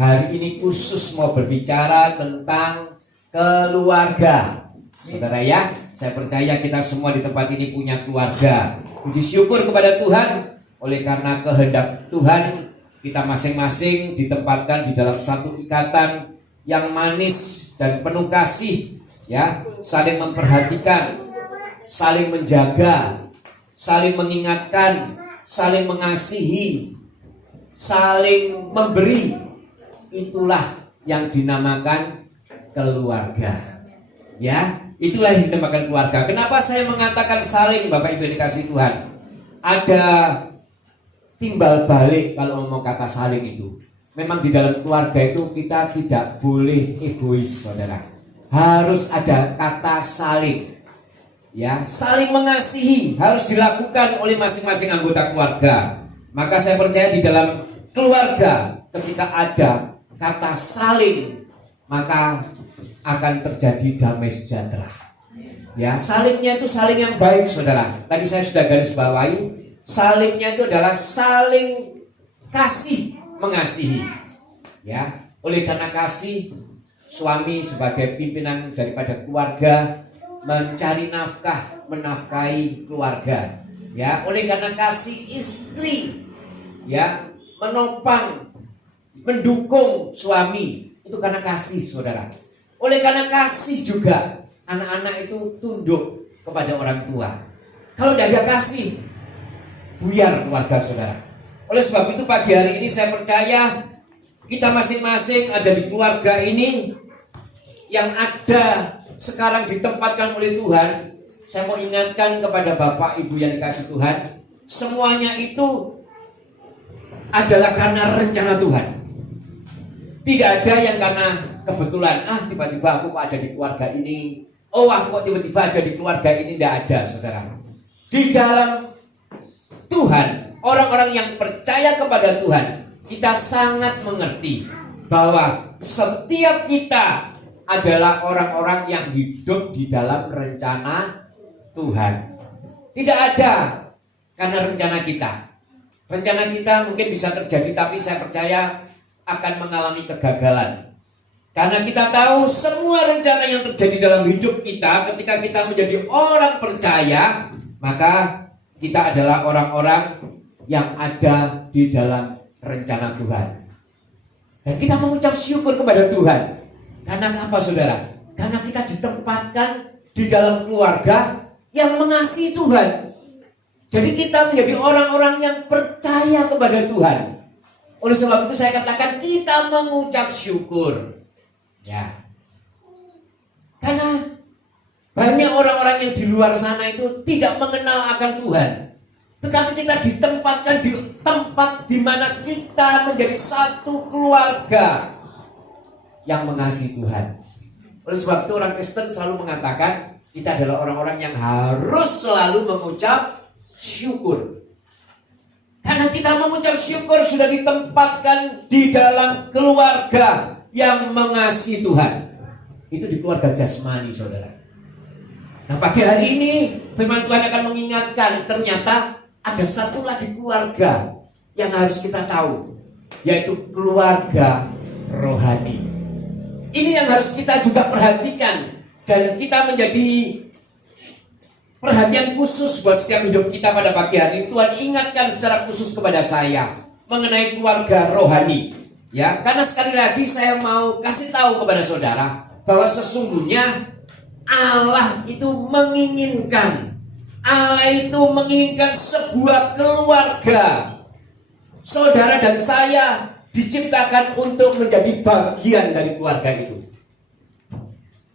Hari ini khusus mau berbicara tentang keluarga. Saudara ya, saya percaya kita semua di tempat ini punya keluarga. Puji syukur kepada Tuhan, oleh karena kehendak Tuhan kita masing-masing ditempatkan di dalam satu ikatan yang manis dan penuh kasih, ya, saling memperhatikan, saling menjaga, saling mengingatkan, saling mengasihi, saling memberi. Itulah yang dinamakan keluarga. Ya, itulah yang dinamakan keluarga. Kenapa saya mengatakan saling, Bapak Ibu yang dikasihi Tuhan? Ada timbal balik kalau ngomong kata saling itu. Memang di dalam keluarga itu kita tidak boleh egois, saudara. Harus ada kata saling. Ya, saling mengasihi harus dilakukan oleh masing-masing anggota keluarga. Maka saya percaya di dalam keluarga ketika ada kata saling, maka akan terjadi damai sejahtera. Ya, salingnya itu saling yang baik, saudara. Tadi saya sudah garis bawahi, salingnya itu adalah saling kasih mengasihi. Ya, oleh karena kasih, suami sebagai pimpinan daripada keluarga mencari nafkah, menafkahi keluarga. Ya, oleh karena kasih, istri ya menopang, mendukung suami, itu karena kasih, saudara. Oleh karena kasih juga anak-anak itu tunduk kepada orang tua. Kalau tidak ada kasih, buyar keluarga, saudara. Oleh sebab itu pagi hari ini saya percaya kita masing-masing ada di keluarga ini yang ada sekarang ditempatkan oleh Tuhan. Saya mau ingatkan kepada Bapak Ibu yang dikasihi Tuhan, semuanya itu adalah karena rencana Tuhan. Tidak ada yang karena kebetulan, tiba-tiba aku kok ada di keluarga ini, aku kok tiba-tiba ada di keluarga ini. Tidak ada, saudara. Di dalam Tuhan, orang-orang yang percaya kepada Tuhan, kita sangat mengerti bahwa setiap kita adalah orang-orang yang hidup di dalam rencana Tuhan. Tidak ada karena rencana kita. Rencana kita mungkin bisa terjadi, tapi saya percaya akan mengalami kegagalan. Karena kita tahu semua rencana yang terjadi dalam hidup kita, ketika kita menjadi orang percaya, maka kita adalah orang-orang yang ada di dalam rencana Tuhan. Dan kita mengucap syukur kepada Tuhan. Karena apa, saudara? Karena kita ditempatkan di dalam keluarga yang mengasihi Tuhan. Jadi kita menjadi orang-orang yang percaya kepada Tuhan. Oleh sebab itu saya katakan kita mengucap syukur. Ya. Karena banyak orang-orang yang di luar sana itu tidak mengenal akan Tuhan. Tetapi kita ditempatkan di tempat di mana kita menjadi satu keluarga yang mengasihi Tuhan. Oleh sebab itu orang Kristen selalu mengatakan kita adalah orang-orang yang harus selalu mengucap syukur. Karena kita mengucap syukur sudah ditempatkan di dalam keluarga yang mengasihi Tuhan. Itu di keluarga jasmani, saudara. Nah, pagi hari ini firman Tuhan akan mengingatkan ternyata ada satu lagi keluarga yang harus kita tahu, yaitu keluarga rohani. Ini yang harus kita juga perhatikan dan kita menjadi perhatian khusus buat setiap hidup kita pada pagi hari ini. Tuhan ingatkan secara khusus kepada saya mengenai keluarga rohani. Ya, karena sekali lagi saya mau kasih tahu kepada saudara bahwa sesungguhnya Allah itu menginginkan sebuah keluarga. Saudara dan saya diciptakan untuk menjadi bagian dari keluarga itu.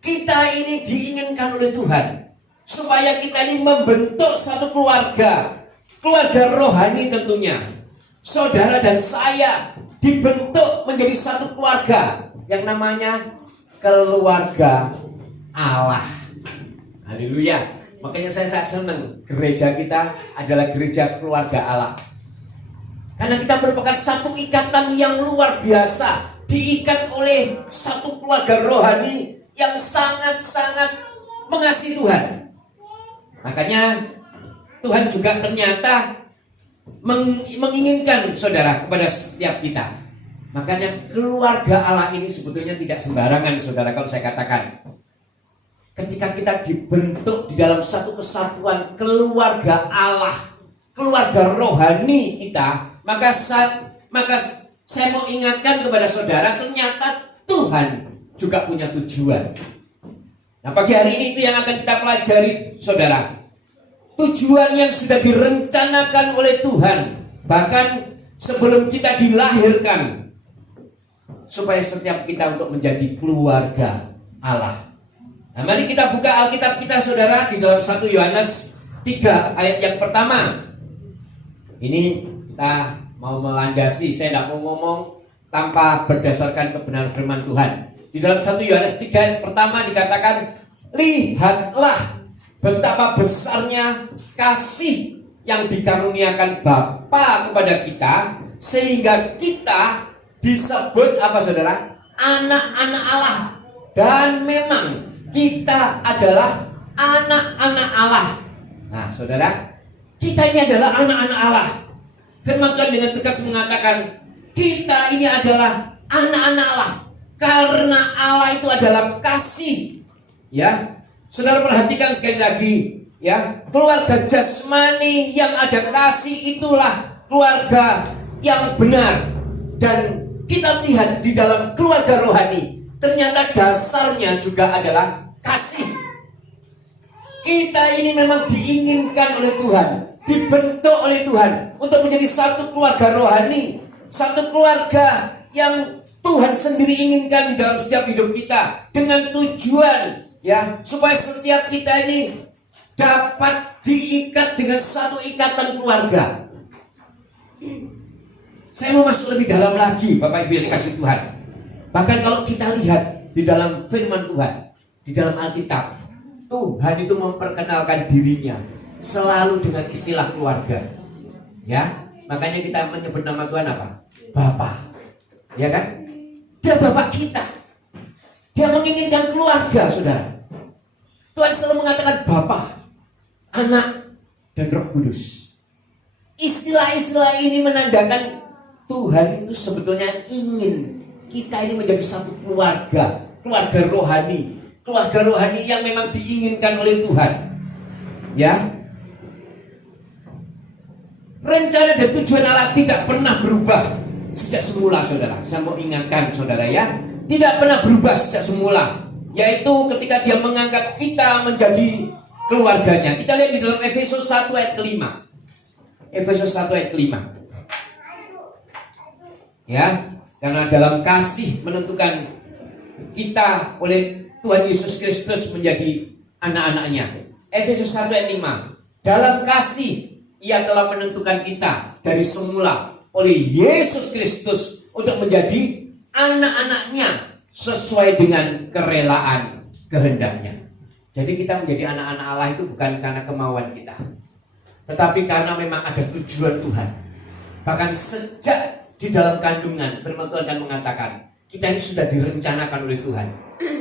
Kita ini diinginkan oleh Tuhan supaya kita ini membentuk satu keluarga rohani tentunya. Saudara dan saya dibentuk menjadi satu keluarga yang namanya keluarga Allah. Haleluya. Makanya saya sangat senang gereja kita adalah gereja keluarga Allah. Karena kita merupakan satu ikatan yang luar biasa, diikat oleh satu keluarga rohani yang sangat-sangat mengasihi Tuhan. Makanya Tuhan juga ternyata menginginkan saudara kepada setiap kita Makanya keluarga Allah ini sebetulnya tidak sembarangan, saudara. Kalau saya katakan, ketika kita dibentuk di dalam satu kesatuan keluarga Allah, keluarga rohani kita, maka saya mau ingatkan kepada saudara, ternyata Tuhan juga punya tujuan. Nah, pagi hari ini itu yang akan kita pelajari, saudara. Tujuan yang sudah direncanakan oleh Tuhan, bahkan sebelum kita dilahirkan, supaya setiap kita untuk menjadi keluarga Allah. Nah, mari kita buka Alkitab kita, saudara, di dalam 1 Yohanes 3 ayat yang pertama. Ini kita mau melandasi, saya tidak mau ngomong tanpa berdasarkan kebenaran firman Tuhan. Di dalam 1 Yohanes 3 ayat pertama dikatakan, lihatlah betapa besarnya kasih yang dikaruniakan Bapa kepada kita, sehingga kita disebut apa, saudara? Anak-anak Allah. Dan memang kita adalah anak-anak Allah. Nah, saudara, kita ini adalah anak-anak Allah. Firman Tuhan dengan tegas mengatakan, kita ini adalah anak-anak Allah, karena Allah itu adalah kasih. Ya, saudara perhatikan sekali lagi, ya, keluarga jasmani yang ada kasih itulah keluarga yang benar. Dan kita lihat di dalam keluarga rohani, ternyata dasarnya juga adalah kasih. Kita ini memang diinginkan oleh Tuhan, dibentuk oleh Tuhan untuk menjadi satu keluarga rohani, satu keluarga yang Tuhan sendiri inginkan di dalam setiap hidup kita, dengan tujuan, ya, supaya setiap kita ini dapat diikat dengan satu ikatan keluarga. Saya mau masuk lebih dalam lagi, Bapak Ibu yang dikasih Tuhan. Bahkan kalau kita lihat di dalam firman Tuhan, di dalam Alkitab, Tuhan itu memperkenalkan dirinya selalu dengan istilah keluarga. Ya, makanya kita menyebut nama Tuhan apa? Bapa. Ya kan? Dia Bapak kita. Dia menginginkan keluarga, saudara. Tuhan selalu mengatakan Bapa, Anak, dan Roh Kudus. Istilah-istilah ini menandakan Tuhan itu sebetulnya ingin kita ini menjadi satu keluarga, keluarga rohani yang memang diinginkan oleh Tuhan. Ya, rencana dan tujuan Allah tidak pernah berubah sejak semula, saudara. Saya mau ingatkan, saudara, ya, tidak pernah berubah sejak semula, yaitu ketika Dia mengangkat kita menjadi keluarganya. Kita lihat di dalam Efesus 1 ayat 5. Efesus 1 ayat 5. Ya, karena dalam kasih menentukan kita oleh Tuhan Yesus Kristus menjadi anak-anaknya. Efesus 1 ayat 5. Dalam kasih Ia telah menentukan kita dari semula oleh Yesus Kristus untuk menjadi anak-anaknya sesuai dengan kerelaan kehendaknya. Jadi kita menjadi anak-anak Allah itu bukan karena kemauan kita, tetapi karena memang ada tujuan Tuhan. Bahkan sejak di dalam kandungan, firman Tuhan kan mengatakan kita ini sudah direncanakan oleh Tuhan.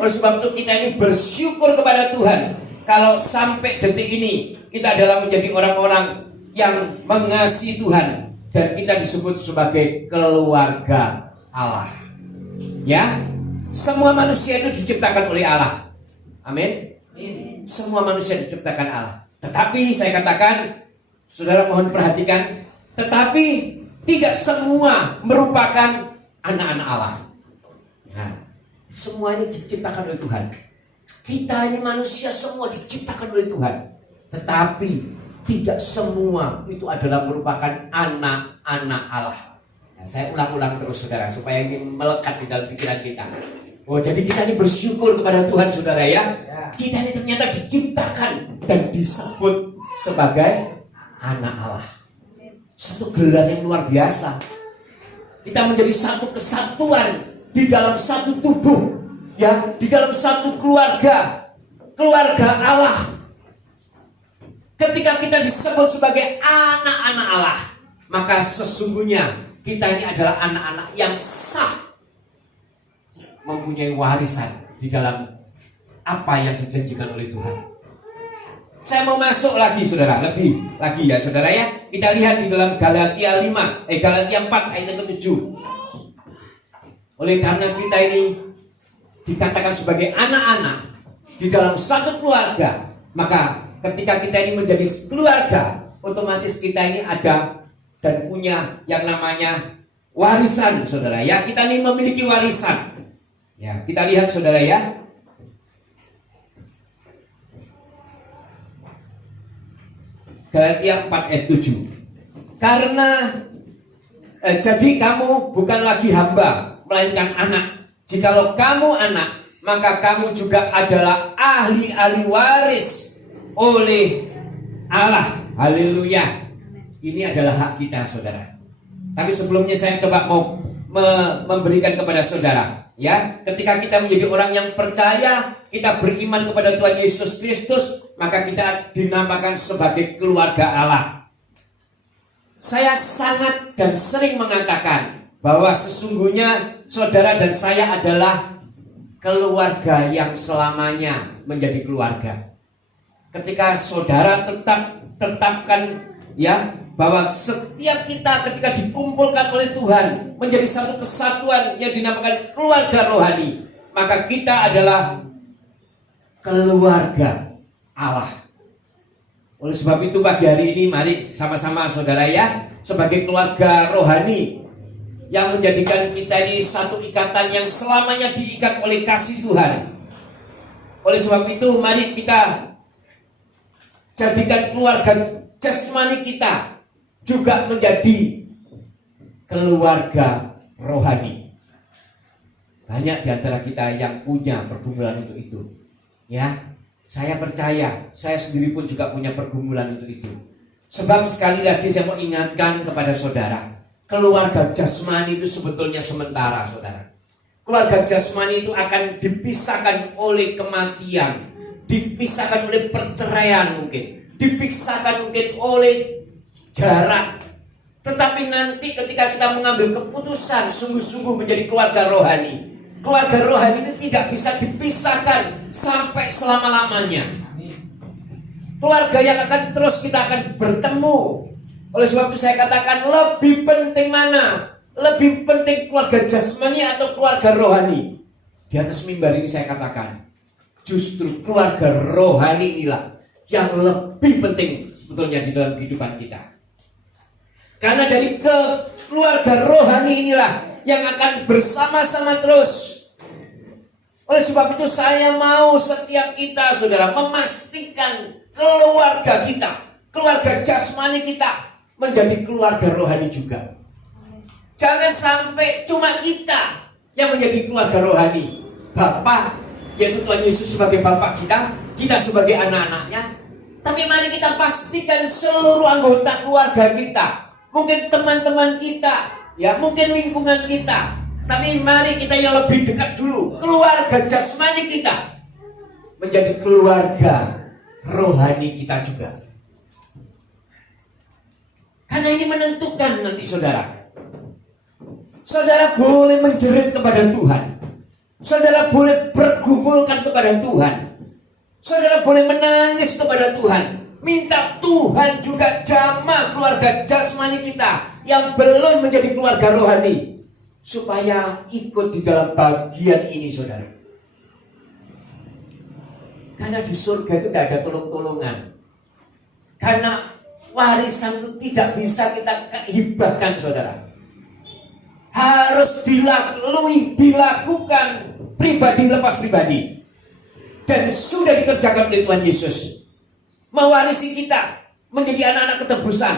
Oleh sebab itu kita ini bersyukur kepada Tuhan kalau sampai detik ini kita adalah menjadi orang-orang yang mengasihi Tuhan dan kita disebut sebagai keluarga Allah. Ya, semua manusia itu diciptakan oleh Allah. Amin. Semua manusia diciptakan Allah. Tetapi saya katakan, saudara mohon perhatikan, tetapi tidak semua merupakan anak-anak Allah. Nah, semua ini diciptakan oleh Tuhan. Kita ini manusia semua diciptakan oleh Tuhan. Tetapi tidak semua itu adalah merupakan anak-anak Allah. Nah, saya ulang-ulang terus, saudara, supaya ini melekat di dalam pikiran kita. Oh, jadi kita ini bersyukur kepada Tuhan, saudara, ya. Kita ini ternyata diciptakan dan disebut sebagai anak Allah. Satu gelar yang luar biasa. Kita menjadi satu kesatuan di dalam satu tubuh, ya, di dalam satu keluarga, keluarga Allah. Ketika kita disebut sebagai anak-anak Allah, maka sesungguhnya kita ini adalah anak-anak yang sah, mempunyai warisan di dalam apa yang dijanjikan oleh Tuhan. Saya mau masuk lagi, saudara, lebih lagi, ya, saudara, ya. Kita lihat di dalam Galatia 4 ayat yang ke-7. Oleh karena kita ini dikatakan sebagai anak-anak di dalam satu keluarga, maka ketika kita ini menjadi keluarga, otomatis kita ini ada dan punya yang namanya warisan, saudara ya. Kita ini memiliki warisan. Ya, kita lihat saudara ya. Galatia 4 ayat 7. Karena jadi kamu bukan lagi hamba, melainkan anak. Jikalau kamu anak, maka kamu juga adalah ahli-ahli waris oleh Allah. Haleluya. Ini adalah hak kita, saudara. Tapi sebelumnya saya coba mau memberikan kepada saudara, ya, ketika kita menjadi orang yang percaya, kita beriman kepada Tuhan Yesus Kristus, maka kita dinamakan sebagai keluarga Allah. Saya sangat dan sering mengatakan bahwa sesungguhnya saudara dan saya adalah keluarga yang selamanya menjadi keluarga. Ketika saudara tetapkan ya bahwa setiap kita ketika dikumpulkan oleh Tuhan menjadi satu kesatuan yang dinamakan keluarga rohani, maka kita adalah keluarga Allah. Oleh sebab itu pagi hari ini mari sama-sama saudara ya, sebagai keluarga rohani yang menjadikan kita ini satu ikatan yang selamanya diikat oleh kasih Tuhan. Oleh sebab itu mari kita jadikan keluarga jasmani kita juga menjadi keluarga rohani. Banyak di antara kita yang punya pergumulan untuk itu. Ya, saya percaya, saya sendiri pun juga punya pergumulan untuk itu. Sebab sekali lagi saya mau ingatkan kepada saudara, keluarga jasmani itu sebetulnya sementara, saudara. Keluarga jasmani itu akan dipisahkan oleh kematian, dipisahkan oleh perceraian mungkin, dipisahkan mungkin oleh jarak. Tetapi nanti ketika kita mengambil keputusan sungguh-sungguh menjadi keluarga rohani, keluarga rohani itu tidak bisa dipisahkan sampai selama-lamanya. Keluarga yang akan terus kita akan bertemu. Oleh sebab itu saya katakan, lebih penting mana? Lebih penting keluarga jasmani atau keluarga rohani? Di atas mimbar ini saya katakan, justru keluarga rohani inilah yang lebih penting sebetulnya di dalam kehidupan kita. Karena dari keluarga rohani inilah yang akan bersama-sama terus. Oleh sebab itu saya mau setiap kita, saudara, memastikan keluarga kita, keluarga jasmani kita menjadi keluarga rohani juga. Jangan sampai cuma kita yang menjadi keluarga rohani. Bapa, yaitu Tuhan Yesus sebagai Bapa kita, kita sebagai anak-anaknya. Tapi mari kita pastikan seluruh anggota keluarga kita, mungkin teman-teman kita, ya mungkin lingkungan kita. Tapi mari kita yang lebih dekat dulu, keluarga jasmani kita menjadi keluarga rohani kita juga. Karena ini menentukan nanti saudara. Saudara boleh menjerit kepada Tuhan. Saudara boleh bergumulkan kepada Tuhan. Saudara boleh menangis kepada Tuhan. Minta Tuhan juga jamah keluarga jasmani kita yang belum menjadi keluarga rohani, supaya ikut di dalam bagian ini, saudara. Karena di surga itu tidak ada tolong-tolongan. Karena warisan itu tidak bisa kita hibahkan, saudara. Harus dilakukan pribadi lepas pribadi. Dan sudah dikerjakan oleh Tuhan Yesus. Mewarisi kita menjadi anak-anak ketebusan.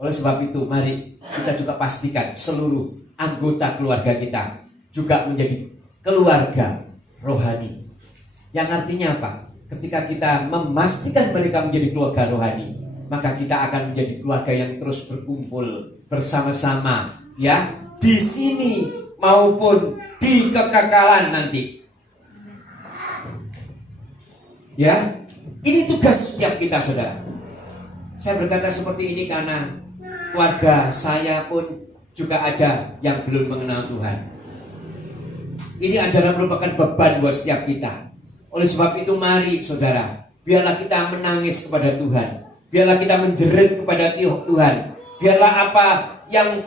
Oleh sebab itu mari kita juga pastikan seluruh anggota keluarga kita juga menjadi keluarga rohani. Yang artinya apa? Ketika kita memastikan mereka menjadi keluarga rohani, maka kita akan menjadi keluarga yang terus berkumpul bersama-sama, ya, di sini maupun di kekekalan nanti. Ya, ini tugas setiap kita, saudara. Saya berkata seperti ini karena keluarga saya pun juga ada yang belum mengenal Tuhan. Ini adalah merupakan beban buat setiap kita. Oleh sebab itu mari saudara, biarlah kita menangis kepada Tuhan. Biarlah kita menjerit kepada Tuhan. Biarlah apa yang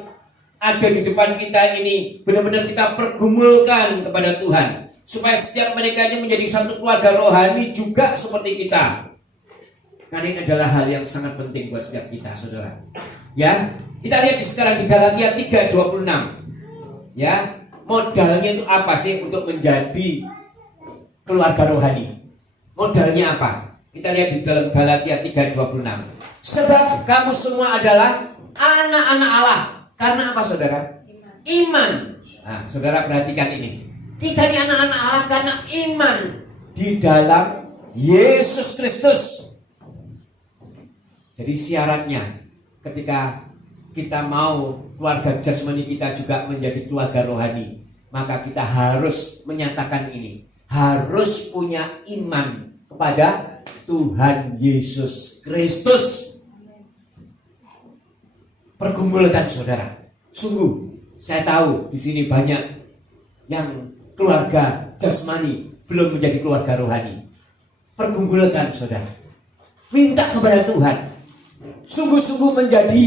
ada di depan kita ini benar-benar kita pergumulkan kepada Tuhan, supaya setiap mereka ini menjadi satu keluarga rohani juga seperti kita. Karena ini adalah hal yang sangat penting buat setiap kita, saudara. Ya, kita lihat sekarang di Galatia 3:26. Ya, modalnya itu apa sih untuk menjadi keluarga rohani? Modalnya apa? Kita lihat di dalam Galatia 3:26. Sebab kamu semua adalah anak-anak Allah. Karena apa, saudara? Iman. Nah, saudara perhatikan ini. Kita ini anak-anak Allah karena iman di dalam Yesus Kristus. Jadi syaratnya ketika kita mau keluarga jasmani kita juga menjadi keluarga rohani, maka kita harus menyatakan ini. Harus punya iman kepada Tuhan Yesus Kristus. Pergumulkan, saudara. Sungguh, saya tahu di sini banyak yang keluarga jasmani belum menjadi keluarga rohani. Pergumulkan, saudara. Minta kepada Tuhan. Sungguh-sungguh menjadi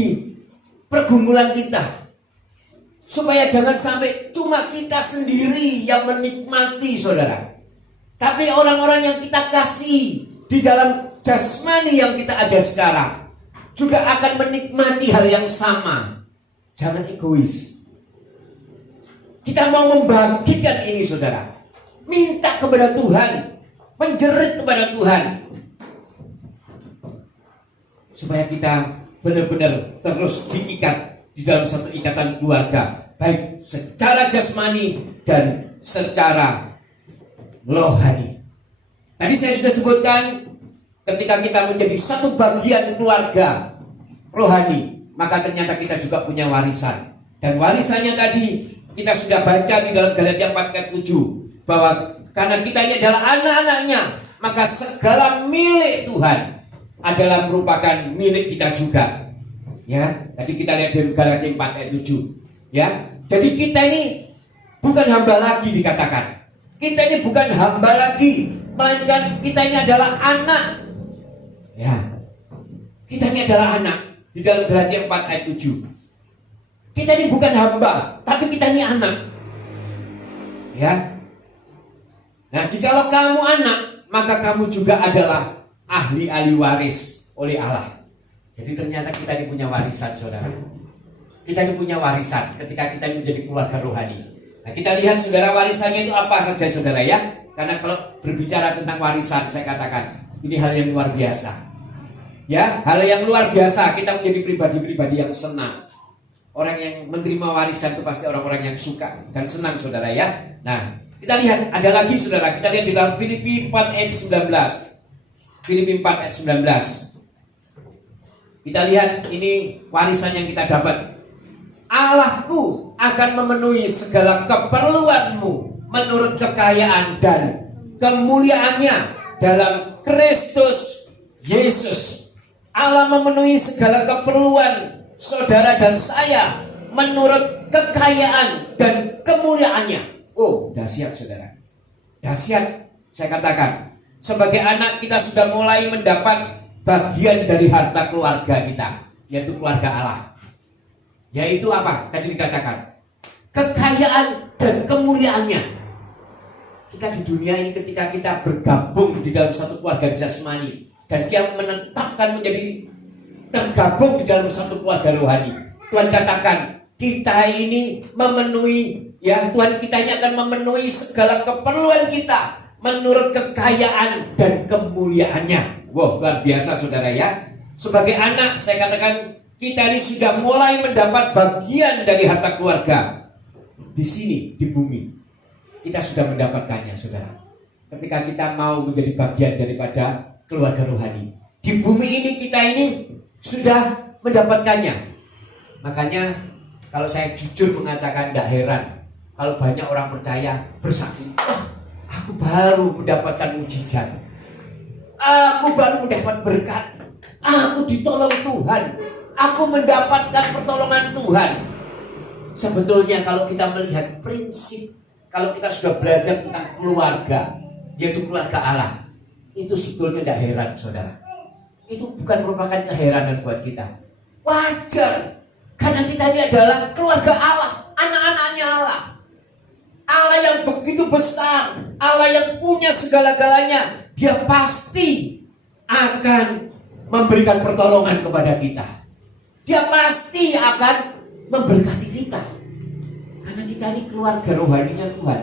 pergumulan kita. Supaya jangan sampai cuma kita sendiri yang menikmati, saudara. Tapi orang-orang yang kita kasih di dalam jasmani yang kita ada sekarang juga akan menikmati hal yang sama. Jangan egois. Kita mau membagikan ini, saudara. Minta kepada Tuhan, menjerit kepada Tuhan, supaya kita benar-benar terus diikat di dalam satu ikatan keluarga, baik secara jasmani dan secara rohani. Tadi saya sudah sebutkan, ketika kita menjadi satu bagian keluarga rohani, maka ternyata kita juga punya warisan. Dan warisannya tadi kita sudah baca di dalam Galatia 4:7, bahwa karena kita ini adalah anak-anaknya, maka segala milik Tuhan adalah merupakan milik kita juga. Ya, tadi kita lihat di Galatia 4:7. Ya, jadi kita ini bukan hamba lagi dikatakan. Kita ini bukan hamba lagi, melainkan kita ini adalah anak. Ya, kita ini adalah anak. Di dalam Galatia 4:7. Kita ini bukan hamba, tapi kita ini anak. Ya. Nah, jikalau kamu anak, maka kamu juga adalah ahli-ahli waris oleh Allah. Jadi ternyata kita ini punya warisan, saudara. Kita ini punya warisan ketika kita ini menjadi keluarga rohani. Nah, kita lihat, saudara, warisannya itu apa saja, saudara, ya. Karena kalau berbicara tentang warisan, saya katakan ini hal yang luar biasa. Ya, hal yang luar biasa. Kita menjadi pribadi-pribadi yang senang. Orang yang menerima warisan itu pasti orang-orang yang suka dan senang, saudara, ya. Nah, kita lihat ada lagi, saudara. Kita lihat di dalam Filipi 4:19. Filipi 4:19. Kita lihat ini warisan yang kita dapat. Allahku akan memenuhi segala keperluanmu menurut kekayaan dan kemuliaannya dalam Kristus Yesus. Allah memenuhi segala keperluan saudara dan saya menurut kekayaan dan kemuliaannya. Oh, dahsyat, saudara. Dahsyat, saya katakan. Sebagai anak kita sudah mulai mendapat bagian dari harta keluarga kita, yaitu keluarga Allah. Yaitu apa? Tadi dikatakan kekayaan dan kemuliaannya. Kita di dunia ini ketika kita bergabung di dalam satu keluarga jasmani dan dia menetapkan menjadi tergabung di dalam satu keluarga rohani, Tuhan katakan kita ini memenuhi, ya, Tuhan kita ini akan memenuhi segala keperluan kita menurut kekayaan dan kemuliaannya. Wow, luar biasa, saudara, ya. Sebagai anak, saya katakan kita ini sudah mulai mendapat bagian dari harta keluarga di sini, di bumi. Kita sudah mendapatkannya, saudara. Ketika kita mau menjadi bagian daripada keluarga rohani di bumi ini, kita ini sudah mendapatkannya. Makanya kalau saya jujur mengatakan, tidak heran kalau banyak orang percaya bersaksi, aku baru mendapatkan mujizat, aku baru mendapat berkat, aku ditolong Tuhan, aku mendapatkan pertolongan Tuhan. Sebetulnya kalau kita melihat prinsip, kalau kita sudah belajar tentang keluarga, yaitu keluarga Allah, itu sebetulnya tidak heran, saudara. Itu bukan merupakan keheranan buat kita. Wajar Karena kita ini adalah keluarga Allah, anak-anaknya Allah. Allah yang begitu besar, Allah yang punya segala-galanya. Dia pasti akan memberikan pertolongan kepada kita. Dia pasti akan memberkati kita. Karena kita ini keluarga rohaninya Tuhan.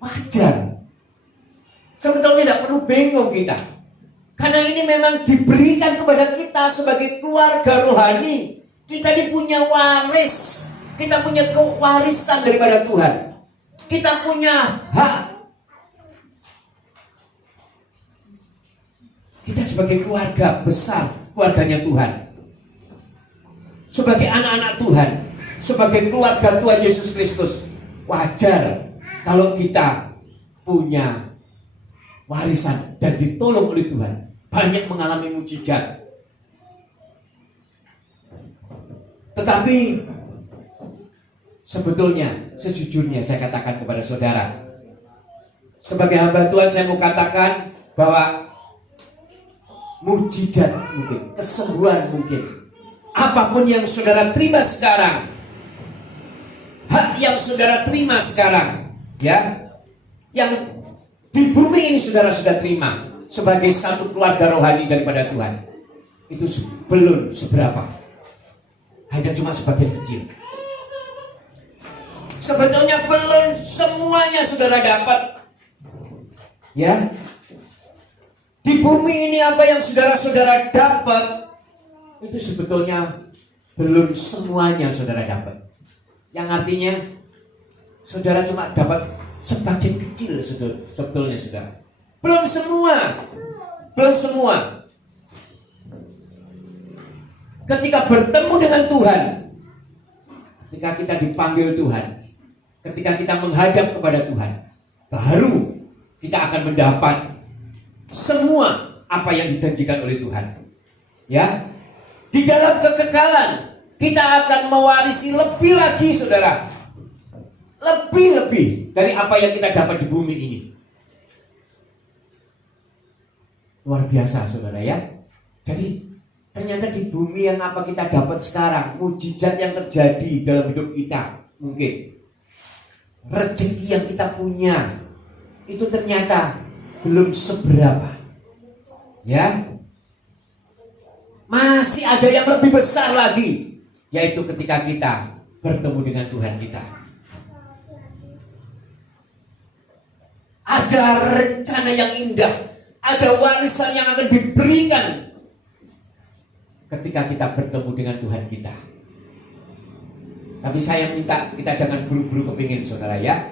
Wajar. Sebetulnya tidak perlu bingung kita. Karena ini memang diberikan kepada kita sebagai keluarga rohani. Kita ini punya waris. Kita punya kewarisan daripada Tuhan. Kita punya hak. Kita sebagai keluarga besar, keluarganya Tuhan. Sebagai anak-anak Tuhan, sebagai keluarga Tuhan Yesus Kristus, wajar kalau kita punya warisan dan ditolong oleh Tuhan. Banyak mengalami mujizat. Tetapi sebetulnya, sejujurnya saya katakan kepada saudara, sebagai hamba Tuhan saya mau katakan bahwa mujizat mungkin, kesembuhan mungkin, apapun yang saudara terima sekarang, hak yang saudara terima sekarang, ya, yang di bumi ini saudara sudah terima sebagai satu keluarga rohani daripada Tuhan, itu belum seberapa, hanya cuma sebagian kecil. Sebetulnya belum semuanya saudara dapat, ya. Di bumi ini apa yang saudara-saudara dapat, itu sebetulnya belum semuanya saudara dapat. Yang artinya saudara cuma dapat sebagian kecil sebetulnya saudara. Belum semua. Belum semua. Ketika bertemu dengan Tuhan, ketika kita dipanggil Tuhan, ketika kita menghadap kepada Tuhan, baru kita akan mendapat semua apa yang dijanjikan oleh Tuhan. Ya. Di dalam kekekalan kita akan mewarisi lebih lagi saudara. Lebih dari apa yang kita dapat di bumi ini. Luar biasa saudara ya. Jadi ternyata di bumi yang apa kita dapat sekarang, mujizat yang terjadi dalam hidup kita, mungkin rezeki yang kita punya itu ternyata belum seberapa. Ya. Masih ada yang lebih besar lagi, yaitu ketika kita bertemu dengan Tuhan kita. Ada rencana yang indah, ada warisan yang akan diberikan ketika kita bertemu dengan Tuhan kita. Tapi saya minta kita jangan buru-buru kepingin saudara ya.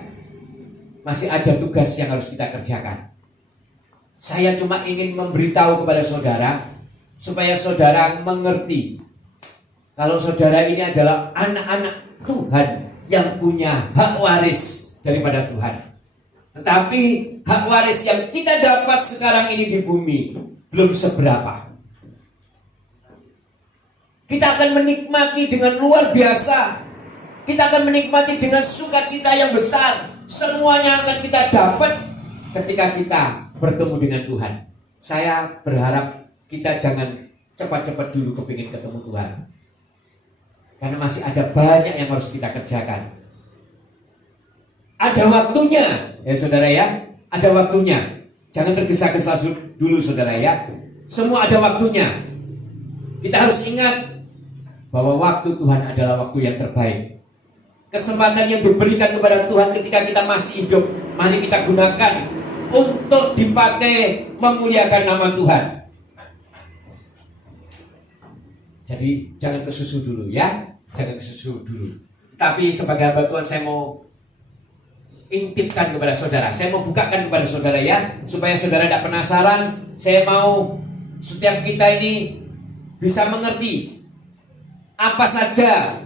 Masih ada tugas yang harus kita kerjakan. Saya cuma ingin memberitahu kepada saudara supaya saudara mengerti kalau saudara ini adalah anak-anak Tuhan yang punya hak waris daripada Tuhan. Tetapi hak waris yang kita dapat sekarang ini di bumi belum seberapa. Kita akan menikmati dengan luar biasa. Kita akan menikmati dengan sukacita yang besar. Semuanya akan kita dapat ketika kita bertemu dengan Tuhan. Saya berharap kita jangan cepat-cepat dulu kepingin ketemu Tuhan. Karena masih ada banyak yang harus kita kerjakan. Ada waktunya, ya saudara ya. Ada waktunya. Jangan tergesa-gesa dulu saudara ya. Semua ada waktunya. Kita harus ingat bahwa waktu Tuhan adalah waktu yang terbaik. Kesempatan yang diberikan kepada Tuhan ketika kita masih hidup, mari kita gunakan untuk dipakai memuliakan nama Tuhan. Jadi jangan kesusu dulu ya. Jangan kesusu dulu. Tapi sebagai hamba Tuhan saya mau intipkan kepada saudara. Saya mau bukakan kepada saudara ya, supaya saudara tidak penasaran. Saya mau setiap kita ini bisa mengerti apa saja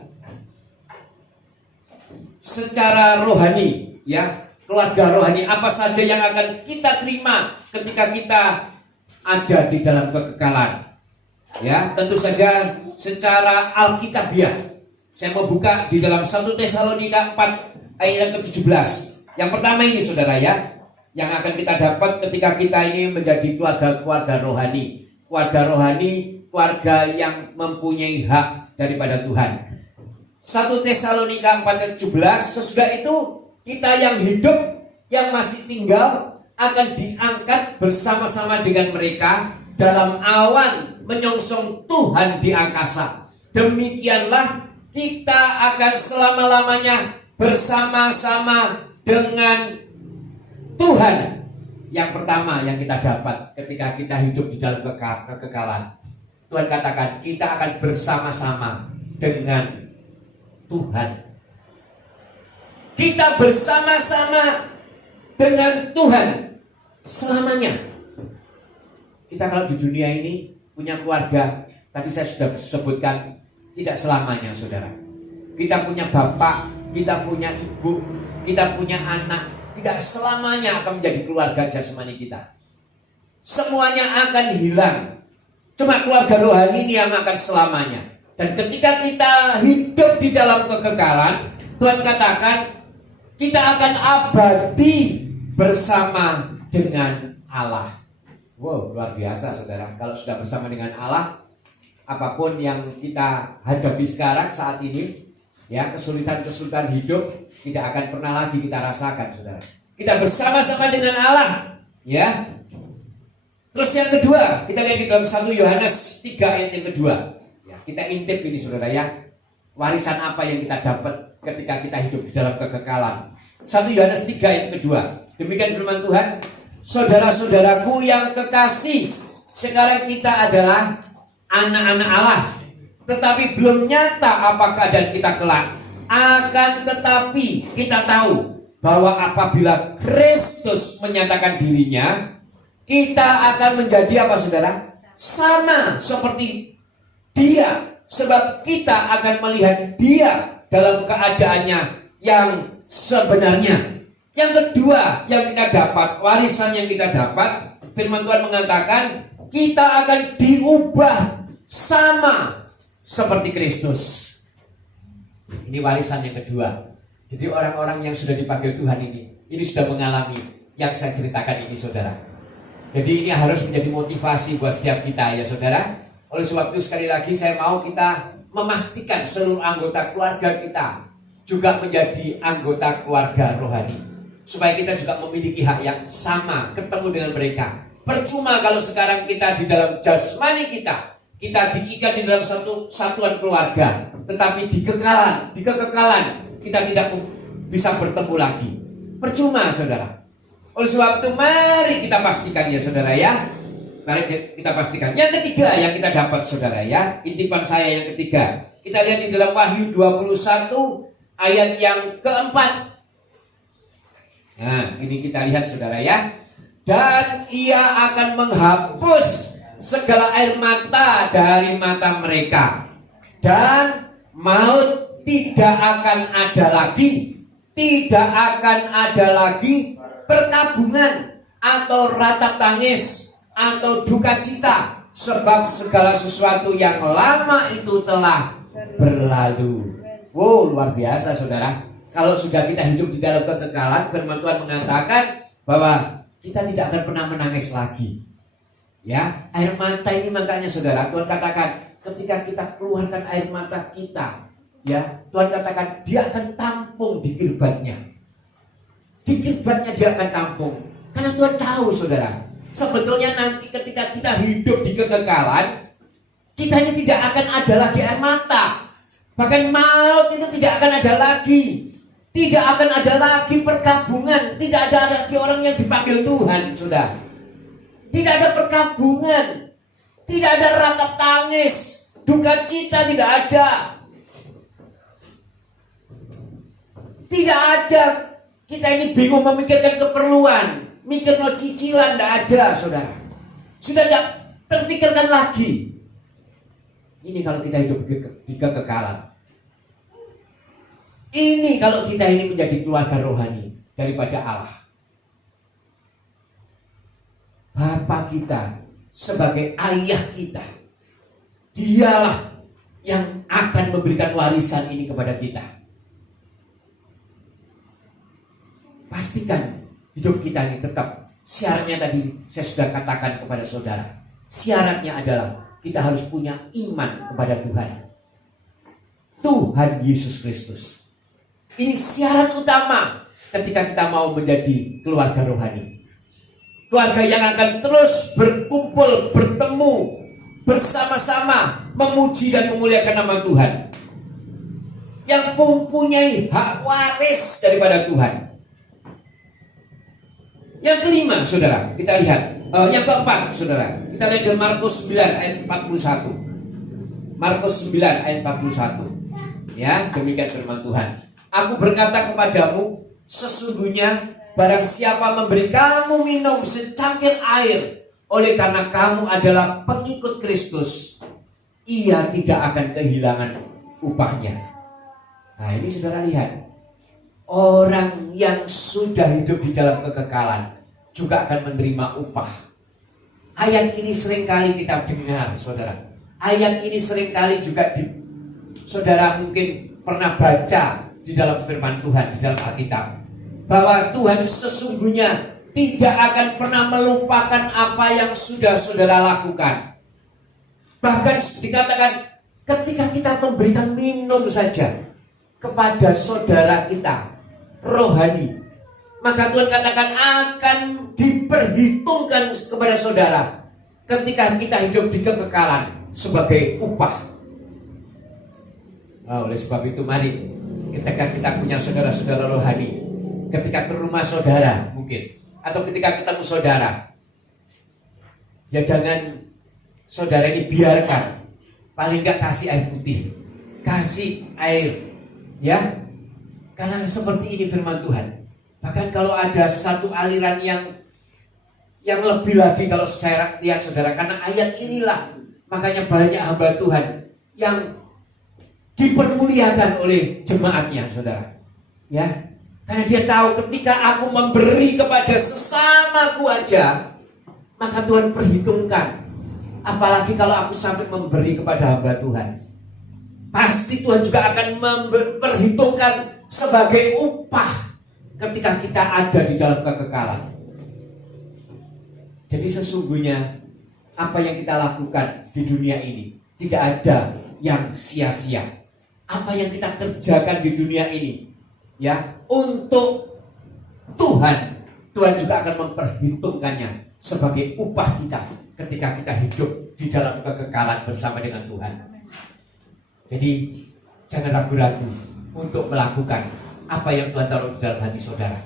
secara rohani ya, keluarga rohani apa saja yang akan kita terima ketika kita ada di dalam kekekalan. Ya, tentu saja secara alkitabiah. Saya mau buka di dalam 1 Tesalonika 4 ayat yang ke-17. Yang pertama ini saudara ya, yang akan kita dapat ketika kita ini menjadi keluarga rohani. Keluarga rohani keluarga yang mempunyai hak daripada Tuhan. 1 Tesalonika 4:17, sesudah itu kita yang hidup, yang masih tinggal, akan diangkat bersama-sama dengan mereka dalam awan menyongsong Tuhan di angkasa. Demikianlah kita akan selama-lamanya bersama-sama dengan Tuhan. Yang pertama yang kita dapat ketika kita hidup di dalam kekekalan, Tuhan katakan kita akan bersama-sama dengan Tuhan. Kita bersama-sama dengan Tuhan selamanya. Kita kalau di dunia ini punya keluarga, tadi saya sudah sebutkan, tidak selamanya, saudara. Kita punya bapak, kita punya ibu, kita punya anak, tidak selamanya akan menjadi keluarga jasmani kita. Semuanya akan hilang. Cuma keluarga rohani ini yang akan selamanya. Dan ketika kita hidup di dalam kekekalan, Tuhan katakan kita akan abadi bersama dengan Allah. Wow, luar biasa, saudara. Kalau sudah bersama dengan Allah, apapun yang kita hadapi sekarang saat ini, ya, kesulitan-kesulitan hidup tidak akan pernah lagi kita rasakan, saudara. Kita bersama-sama dengan Allah, ya. Terus yang kedua, kita lihat di dalam 1 Yohanes 3 ayat yang kedua. Ya, kita intip ini, saudara, ya. Warisan apa yang kita dapat ketika kita hidup di dalam kekekalan. 1 Yohanes 3 ayat kedua. Demikian firman Tuhan. Saudara-saudaraku yang kekasih, sekarang kita adalah anak-anak Allah, tetapi belum nyata apa keadaan kita kelak. Akan tetapi kita tahu bahwa apabila Kristus menyatakan dirinya, kita akan menjadi apa, saudara? Sama seperti Dia, sebab kita akan melihat Dia dalam keadaannya yang sebenarnya. Yang kedua yang kita dapat, warisan yang kita dapat, firman Tuhan mengatakan kita akan diubah sama seperti Kristus. Ini warisan yang kedua. Jadi orang-orang yang sudah dipanggil Tuhan ini sudah mengalami yang saya ceritakan ini, saudara. Jadi ini harus menjadi motivasi buat setiap kita, ya, saudara. Oleh sebab itu sekali lagi saya mau kita memastikan seluruh anggota keluarga kita juga menjadi anggota keluarga rohani, supaya kita juga memiliki hak yang sama, ketemu dengan mereka. Percuma kalau sekarang kita di dalam jasmani kita diikat di dalam satu satuan keluarga, tetapi di kekekalan kita tidak bisa bertemu lagi. Percuma, saudara. Oleh sebab itu mari kita pastikan, ya, saudara, ya. Mari kita pastikan. Yang ketiga yang kita dapat, saudara, ya, intipan saya yang ketiga. Kita lihat di dalam Wahyu 21 ayat yang keempat. Nah, ini kita lihat, saudara, ya. Dan Ia akan menghapus segala air mata dari mata mereka, dan maut tidak akan ada lagi. Tidak akan ada lagi perkabungan atau ratap tangis atau duka cita, sebab segala sesuatu yang lama itu telah berlalu. Wow, luar biasa, saudara. Kalau sudah kita hidup di dalam kekekalan, firman Tuhan mengatakan bahwa kita tidak akan pernah menangis lagi. Ya, air mata ini makanya, saudara, Tuhan katakan ketika kita keluarkan air mata kita, ya, Tuhan katakan Dia akan tampung di kirbatnya. Di kirbatnya Dia akan tampung. Karena Tuhan tahu, saudara, sebetulnya nanti ketika kita hidup di kekekalan, kita ini tidak akan ada lagi air mata. Bahkan maut itu tidak akan ada lagi. Tidak akan ada lagi perkabungan. Tidak ada lagi orang yang dipanggil Tuhan, sudah. Tidak ada perkabungan. Tidak ada ratap tangis. Duka cita tidak ada. Tidak ada. Kita ini bingung memikirkan keperluan. Mikir no cicilan tidak ada, saudara. Sudah tidak terpikirkan lagi. Ini kalau kita hidup di kekekalan. Ini kalau kita ini menjadi keluarga rohani daripada Allah. Bapa kita sebagai ayah kita, Dialah yang akan memberikan warisan ini kepada kita. Pastikan hidup kita ini tetap, syaratnya tadi saya sudah katakan kepada saudara. Syaratnya adalah kita harus punya iman kepada Tuhan. Tuhan Yesus Kristus. Ini syarat utama ketika kita mau menjadi keluarga rohani. Keluarga yang akan terus berkumpul, bertemu, bersama-sama memuji dan memuliakan nama Tuhan. Yang mempunyai hak waris daripada Tuhan. Yang kelima, saudara, kita lihat. Yang keempat, saudara, kita lihat di Markus 9 ayat 41. Markus 9 ayat 41. Ya, demikian firman Tuhan. Aku berkata kepadamu, sesungguhnya barang siapa memberi kamu minum secangkir air oleh karena kamu adalah pengikut Kristus, ia tidak akan kehilangan upahnya. Nah, ini saudara lihat, orang yang sudah hidup di dalam kekekalan juga akan menerima upah. Ayat ini seringkali kita dengar, saudara. Ayat ini seringkali juga saudara mungkin pernah baca di dalam firman Tuhan, di dalam Alkitab, bahwa Tuhan sesungguhnya tidak akan pernah melupakan apa yang sudah saudara lakukan. Bahkan dikatakan ketika kita memberikan minum saja kepada saudara kita rohani, maka Tuhan katakan akan diperhitungkan kepada saudara ketika kita hidup di kekekalan sebagai upah. Oleh sebab itu mari ketika kita punya saudara-saudara rohani, ketika ke rumah saudara mungkin, atau ketika ketemu saudara, ya jangan saudara ini biarkan, paling enggak kasih air putih, kasih air, ya, karena seperti ini firman Tuhan. Bahkan kalau ada satu aliran yang lebih lagi kalau saya lihat saudara, karena ayat inilah makanya banyak hamba Tuhan yang dipermuliakan oleh jemaatnya, saudara. Ya, karena dia tahu ketika aku memberi kepada sesamaku aja, maka Tuhan perhitungkan. Apalagi kalau aku sampai memberi kepada hamba Tuhan, pasti Tuhan juga akan memperhitungkan sebagai upah ketika kita ada di dalam kekekalan. Jadi sesungguhnya apa yang kita lakukan di dunia ini tidak ada yang sia-sia. Apa yang kita kerjakan di dunia ini, ya, untuk Tuhan, Tuhan juga akan memperhitungkannya sebagai upah kita ketika kita hidup di dalam kekekalan bersama dengan Tuhan. Jadi jangan ragu-ragu untuk melakukan apa yang Tuhan taruh di dalam hati saudara.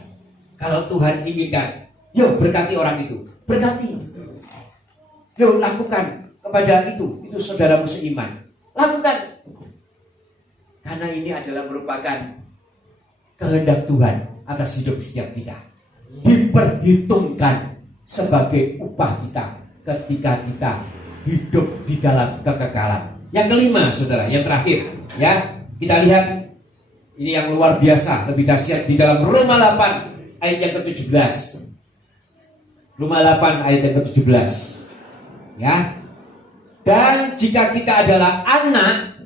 Kalau Tuhan inginkan, yuk berkati orang itu, berkati. Yuk lakukan kepada itu saudaramu seiman. Lakukan. Karena ini adalah merupakan kehendak Tuhan atas hidup setiap kita. Diperhitungkan sebagai upah kita ketika kita hidup di dalam kekekalan. Yang kelima, saudara, yang terakhir, ya, kita lihat ini yang luar biasa, lebih dahsyat di dalam Roma 8 ayat yang ke-17. Roma 8 ayat yang ke-17. Ya. Dan jika kita adalah anak,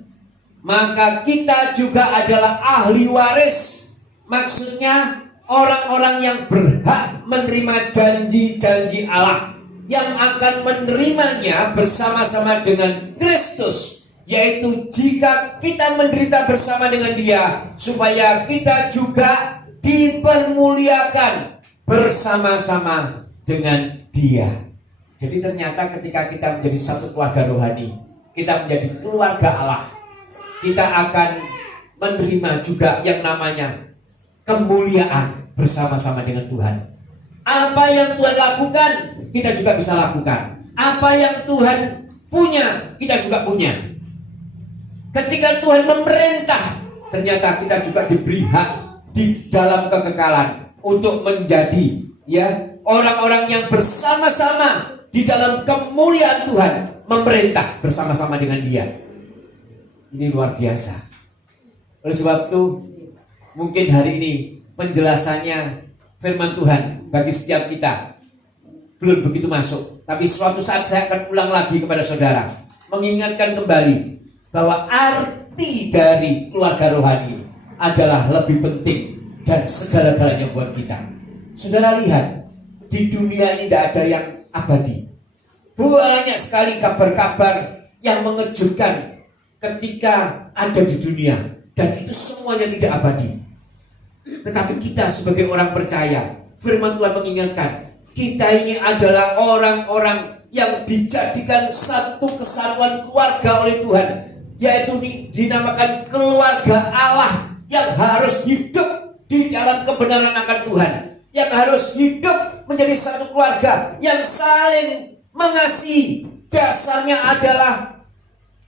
maka kita juga adalah ahli waris. Maksudnya orang-orang yang berhak menerima janji-janji Allah, yang akan menerimanya bersama-sama dengan Kristus, yaitu jika kita menderita bersama dengan Dia, supaya kita juga dipermuliakan bersama-sama dengan Dia. Jadi ternyata ketika kita menjadi satu keluarga rohani, kita menjadi keluarga Allah, kita akan menerima juga yang namanya kemuliaan bersama-sama dengan Tuhan. Apa yang Tuhan lakukan, kita juga bisa lakukan. Apa yang Tuhan punya, kita juga punya. Ketika Tuhan memerintah, ternyata kita juga diberi hak di dalam kekekalan untuk menjadi, ya, orang-orang yang bersama-sama di dalam kemuliaan Tuhan, memerintah bersama-sama dengan Dia. Ini luar biasa. Oleh sebab itu, mungkin hari ini penjelasannya firman Tuhan bagi setiap kita belum begitu masuk. Tapi suatu saat saya akan ulang lagi kepada saudara, mengingatkan kembali bahwa arti dari keluarga rohani adalah lebih penting dan segala-galanya buat kita. Saudara lihat, di dunia ini tidak ada yang abadi. Banyak sekali kabar-kabar yang mengejutkan ketika ada di dunia, dan itu semuanya tidak abadi. Tetapi kita sebagai orang percaya, firman Tuhan mengingatkan, kita ini adalah orang-orang yang dijadikan satu kesatuan keluarga oleh Tuhan, yaitu dinamakan keluarga Allah, yang harus hidup di dalam kebenaran akan Tuhan, yang harus hidup menjadi satu keluarga yang saling mengasihi. Dasarnya adalah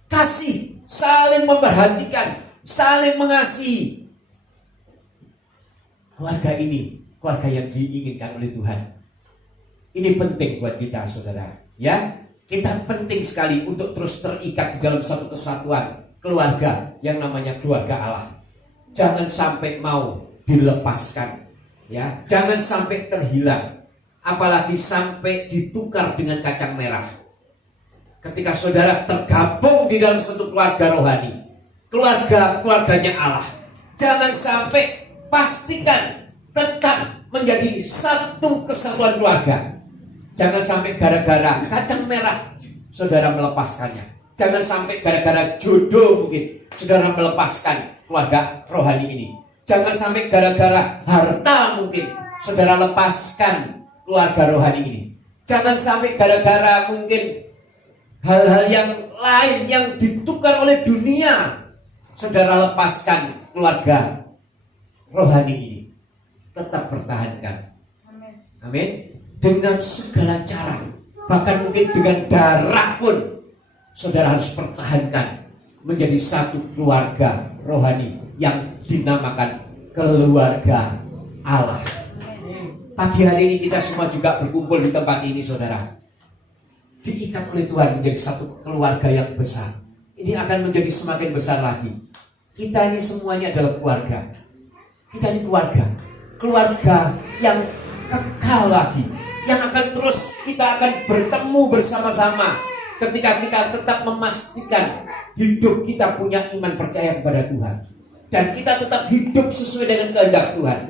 kasih, saling memperhatikan, saling mengasihi. Keluarga ini keluarga yang diinginkan oleh Tuhan. Ini penting buat kita, saudara. Ya, kita penting sekali untuk terus terikat di dalam satu kesatuan keluarga yang namanya keluarga Allah. Jangan sampai mau dilepaskan, ya. Jangan sampai terhilang, apalagi sampai ditukar dengan kacang merah. Ketika saudara tergabung di dalam satu keluarga rohani, keluarganya Allah, jangan sampai, pastikan tetap menjadi satu kesatuan keluarga. Jangan sampai gara-gara kacang merah saudara melepaskannya. Jangan sampai gara-gara jodoh mungkin saudara melepaskan keluarga rohani ini. Jangan sampai gara-gara harta mungkin saudara lepaskan keluarga rohani ini. Jangan sampai gara-gara mungkin hal-hal yang lain yang ditukar oleh dunia saudara lepaskan keluarga rohani ini. Tetap pertahankan. Amin. Dengan segala cara, bahkan mungkin dengan darah pun, saudara harus pertahankan menjadi satu keluarga rohani yang dinamakan keluarga Allah. Pagi hari ini kita semua juga berkumpul di tempat ini, saudara, diikat oleh Tuhan menjadi satu keluarga yang besar. Ini akan menjadi semakin besar lagi. Kita ini semuanya adalah keluarga. Kita ini keluarga yang kekal lagi, yang akan terus kita akan bertemu bersama-sama ketika kita tetap memastikan hidup kita punya iman percaya kepada Tuhan, dan kita tetap hidup sesuai dengan kehendak Tuhan.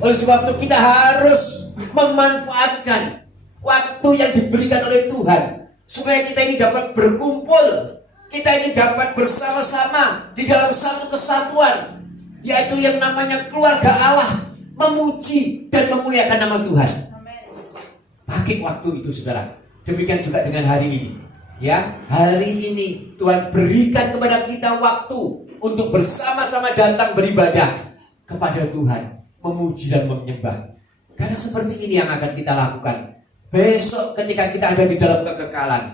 Oleh sebab itu kita harus memanfaatkan waktu yang diberikan oleh Tuhan supaya kita ini dapat berkumpul, kita ini dapat bersama-sama di dalam satu kesatuan, yaitu yang namanya keluarga Allah, memuji dan memuliakan nama Tuhan. Pakai waktu itu, saudara. Demikian juga dengan hari ini. Ya, hari ini Tuhan berikan kepada kita waktu untuk bersama-sama datang beribadah kepada Tuhan, memuji dan menyembah. Karena seperti ini yang akan kita lakukan. Besok ketika kita ada di dalam kekekalan,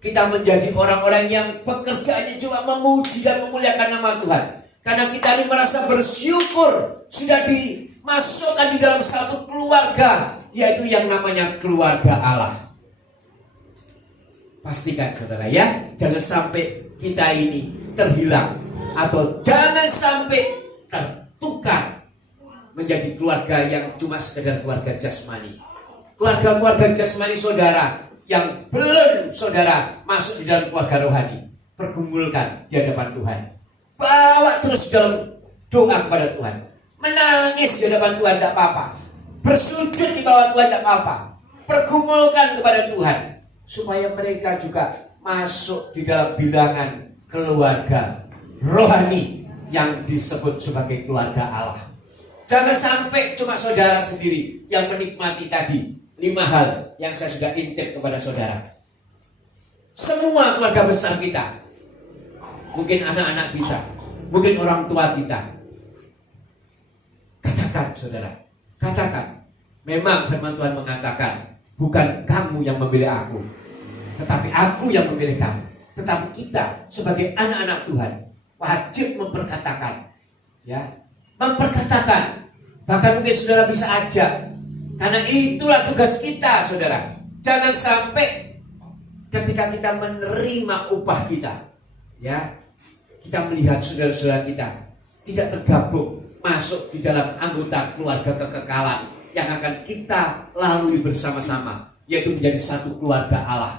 kita menjadi orang-orang yang pekerjaannya cuma memuji dan memuliakan nama Tuhan. Karena kita ini merasa bersyukur sudah dimasukkan di dalam satu keluarga, yaitu yang namanya keluarga Allah. Pastikan, saudara, ya, jangan sampai kita ini terhilang, atau jangan sampai tertukar menjadi keluarga yang cuma sekedar keluarga jasmani. Keluarga-keluarga jasmani saudara yang belum saudara masuk di dalam keluarga rohani, pergumulkan di hadapan Tuhan. Bawa terus dalam doa kepada Tuhan. Menangis di hadapan Tuhan tidak apa-apa. Bersujud di bawah Tuhan tidak apa-apa. Pergumulkan kepada Tuhan supaya mereka juga masuk di dalam bilangan keluarga rohani yang disebut sebagai keluarga Allah. Jangan sampai cuma saudara sendiri yang menikmati tadi 5 hal yang saya sudah intip kepada saudara. Semua keluarga besar kita, mungkin anak-anak kita, mungkin orang tua kita, katakan, saudara, katakan, memang firman Tuhan mengatakan, bukan kamu yang memilih aku, tetapi aku yang memilih kamu. Tetapi kita sebagai anak-anak Tuhan wajib memperkatakan, ya, memperkatakan. Bahkan mungkin saudara bisa ajak, karena itulah tugas kita, saudara. Jangan sampai ketika kita menerima upah kita, ya, kita melihat saudara-saudara kita tidak tergabung masuk di dalam anggota keluarga kekekalan yang akan kita lalui bersama-sama, yaitu menjadi satu keluarga Allah.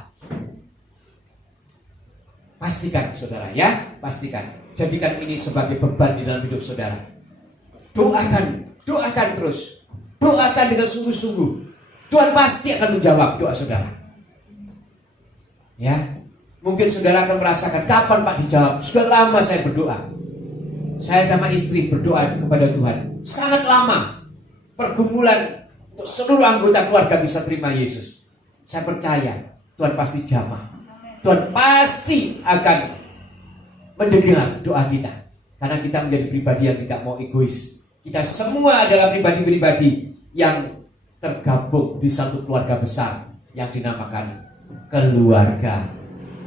Pastikan, saudara, ya, pastikan. Jadikan ini sebagai beban di dalam hidup saudara. Doakan terus. Doakan dengan sungguh-sungguh. Tuhan pasti akan menjawab doa saudara. Ya, Mungkin saudara akan merasakan, kapan Pak dijawab? Sudah lama saya berdoa. Saya sama istri berdoa kepada Tuhan. Sangat lama. Pergumulan untuk seluruh anggota keluarga bisa terima Yesus. Saya percaya Tuhan pasti jamah. Tuhan pasti akan mendengar doa kita. Karena kita menjadi pribadi yang tidak mau egois. Kita semua adalah pribadi-pribadi yang tergabung di satu keluarga besar yang dinamakan keluarga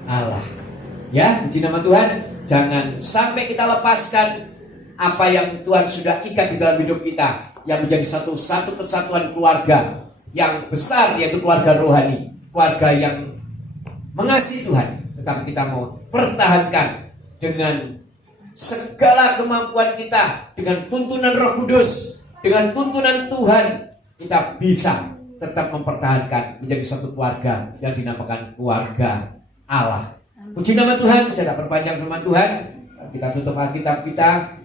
Allah. Ya, puji nama Tuhan. Jangan sampai kita lepaskan apa yang Tuhan sudah ikat di dalam hidup kita, yang menjadi satu kesatuan keluarga yang besar, yaitu keluarga rohani, keluarga yang mengasihi Tuhan. Tetapi kita mau pertahankan dengan segala kemampuan kita, dengan tuntunan Roh Kudus, dengan tuntunan Tuhan, kita bisa tetap mempertahankan menjadi satu keluarga yang dinamakan keluarga Allah. Puji nama Tuhan. Saya tak perpanjang firman Tuhan. Kita tutup Alkitab kita